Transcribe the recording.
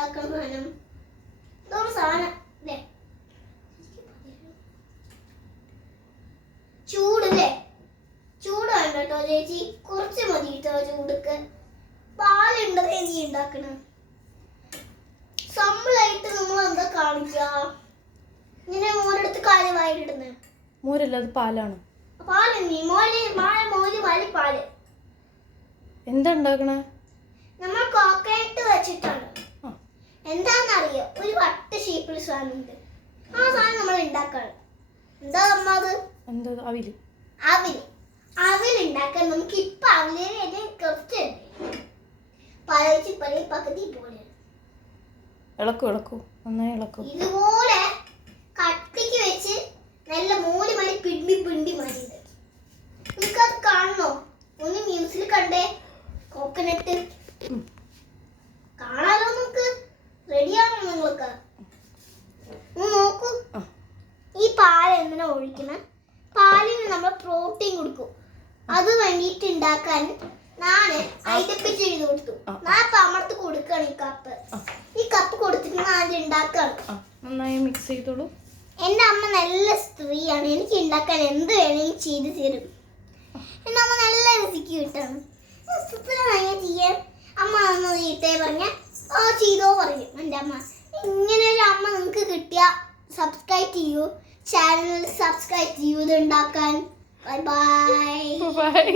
ഉണ്ടാക്കുന്ന സാധനം ഇതൊരു സാധനം അല്ലേ? ചൂടല്ലേ? ചൂട് വേണ്ട കേട്ടോ ചേച്ചി, കുറച്ച് മതി കേട്ടോ ചൂടുക്ക്. പാലുണ്ടതേ നീ ഉണ്ടാക്കണ സമ്പിളായിട്ട് നമ്മൾ എന്താ കാണിക്കുക? ഇങ്ങനെ മോരെടുത്ത് കാര്യമായിട്ടിടുന്നത് മോരല്ല, അത് പാലാണ്. പാലെന്നി മോര് പാല് പാല് എന്താ ഉണ്ടാക്കണേ? നമ്മൾ കോക്കനട്ട് വെച്ചിട്ടാണ്. എന്താന്നറിയോ? ഒരു വട്ട ഷേപ്പിൽ സാധനം ഉണ്ട്. ആ സാധനം നമ്മൾ ഉണ്ടാക്കണം. എന്താ അമ്മ അത്? എന്താ? അവില്. അവിലുണ്ടാക്കാൻ നമുക്ക് ഇപ്പൊ അവിലെ കുറച്ച് പഴച്ച് പഴയ പകുതി പോലെ ഇളക്കൂ നന്നായി ഇളക്കൂ. ഇതുപോലെ കട്ടിക്ക് വെച്ച് നല്ല മൂലി മണി പിണ്ടി മണിയുണ്ട്. നിനക്കത് കാണണോ? ഒന്ന് ന്യൂസിൽ കണ്ടേ കോക്കനട്ട് കാണാലോ. നമുക്ക് റെഡിയാണോ? നിങ്ങൾക്ക് നോക്കൂ. ഈ പാൽ എന്തിനാ ഒഴിക്കണ? പാലിന് നമ്മൾ പ്രോട്ടീൻ കൊടുക്കും. അത് വേണ്ടിയിട്ട് ഉണ്ടാക്കാൻ ഞാൻ ഐറ്റപ്പിച്ച് എഴുതി കൊടുത്തു. ഞാൻ ഇപ്പൊ അമർത്ത് കൊടുക്കാണ് ഈ കപ്പ് കൊടുത്തിട്ട് ഞാൻ ഉണ്ടാക്കാണ്. നന്നായി മിക്സ് ചെയ്തോളൂ. എൻ്റെ അമ്മ നല്ല സ്ത്രീയാണ്. എനിക്ക് ഉണ്ടാക്കാൻ എന്ത് വേണമെങ്കിലും ചെയ്ത് തരും. എൻ്റെ അമ്മ നല്ല രസിക്ക് കിട്ടാണ്. ചെയ്യാൻ അമ്മ അന്ന് വീട്ടേ പറഞ്ഞ ചെയ്തോ പറയും എൻ്റെ അമ്മ. ഇങ്ങനെ ഒരു അമ്മ നിങ്ങൾക്ക് കിട്ടിയ സബ്സ്ക്രൈബ് ചെയ്യൂ, ചാനൽ സബ്സ്ക്രൈബ് ചെയ്യൂ ഇത് ഉണ്ടാക്കാൻ. Bye bye.